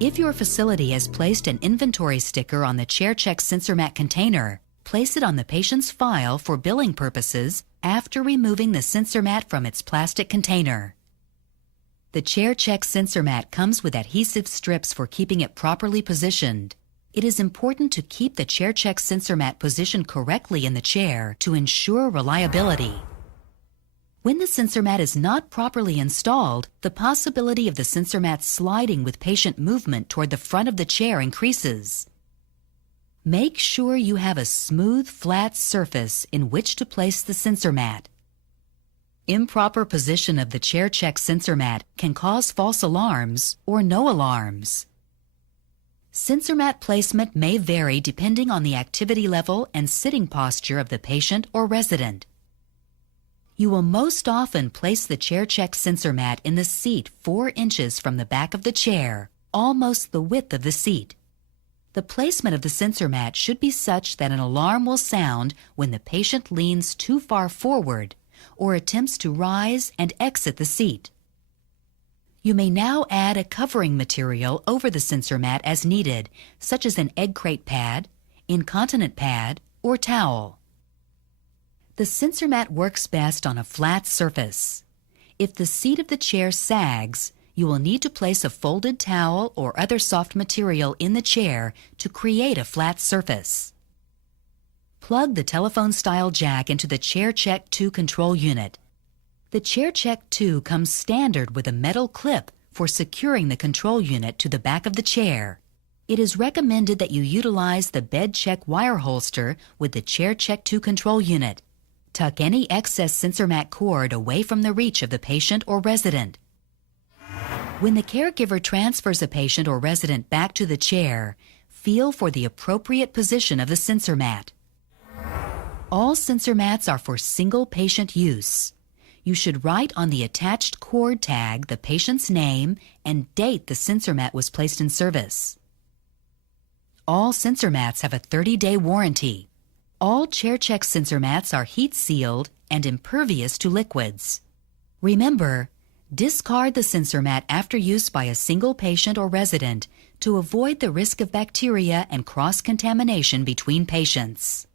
If your facility has placed an inventory sticker on the ChairCheck sensor mat container, place it on the patient's file for billing purposes after removing the sensor mat from its plastic container. The ChairCheck sensor mat comes with adhesive strips for keeping it properly positioned. It is important to keep the ChairCheck sensor mat positioned correctly in the chair to ensure reliability. When the sensor mat is not properly installed, the possibility of the sensor mat sliding with patient movement toward the front of the chair increases. Make sure you have a smooth, flat surface in which to place the sensor mat. Improper position of the ChairCheck sensor mat can cause false alarms or no alarms. Sensor mat placement may vary depending on the activity level and sitting posture of the patient or resident. You will most often place the ChairCheck sensor mat in the seat 4 inches from the back of the chair, almost the width of the seat. The placement of the sensor mat should be such that an alarm will sound when the patient leans too far forward or attempts to rise and exit the seat. You may now add a covering material over the sensor mat as needed, such as an egg crate pad, incontinent pad, or towel. The sensor mat works best on a flat surface. If the seat of the chair sags, you will need to place a folded towel or other soft material in the chair to create a flat surface. Plug the telephone-style jack into the ChairCheck 2 control unit. The ChairCheck 2 comes standard with a metal clip for securing the control unit to the back of the chair. It is recommended that you utilize the BedCheck wire holster with the ChairCheck 2 control unit. Tuck any excess sensor mat cord away from the reach of the patient or resident. When the caregiver transfers a patient or resident back to the chair, feel for the appropriate position of the sensor mat. All sensor mats are for single patient use. You should write on the attached cord tag the patient's name and date the sensor mat was placed in service. All sensor mats have a 30-day warranty. All ChairCheck sensor mats are heat-sealed and impervious to liquids. Remember, discard the sensor mat after use by a single patient or resident to avoid the risk of bacteria and cross-contamination between patients.